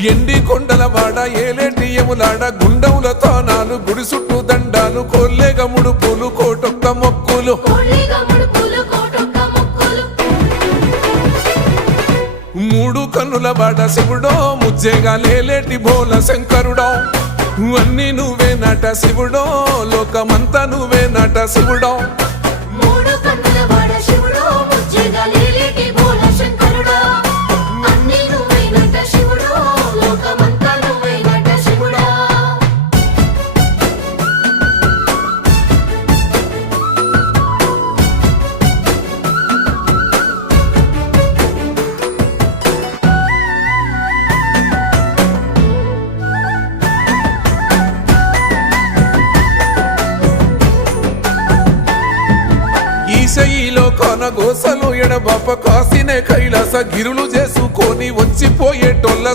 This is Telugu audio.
ఎండి కొండల వాడ ఏలేటి యములాడ గుండముల తానాలు గుడి చుట్టూ దండాలు కొల్లేగ ముడుపులు కోటొక్క మొక్కులు మూడు కన్నుల వాడ శివుడో ముజ్జేగా లేలేటి బోల శంకరుడో అన్ని నువ్వే నట శివుడో లోకమంతా నువ్వే నట శివుడో ఈశయిలో కొన గోసలు ఎడబాప కాసినే కైలాస గిరులు చేసుకొని వచ్చిపోయేటోళ్ళ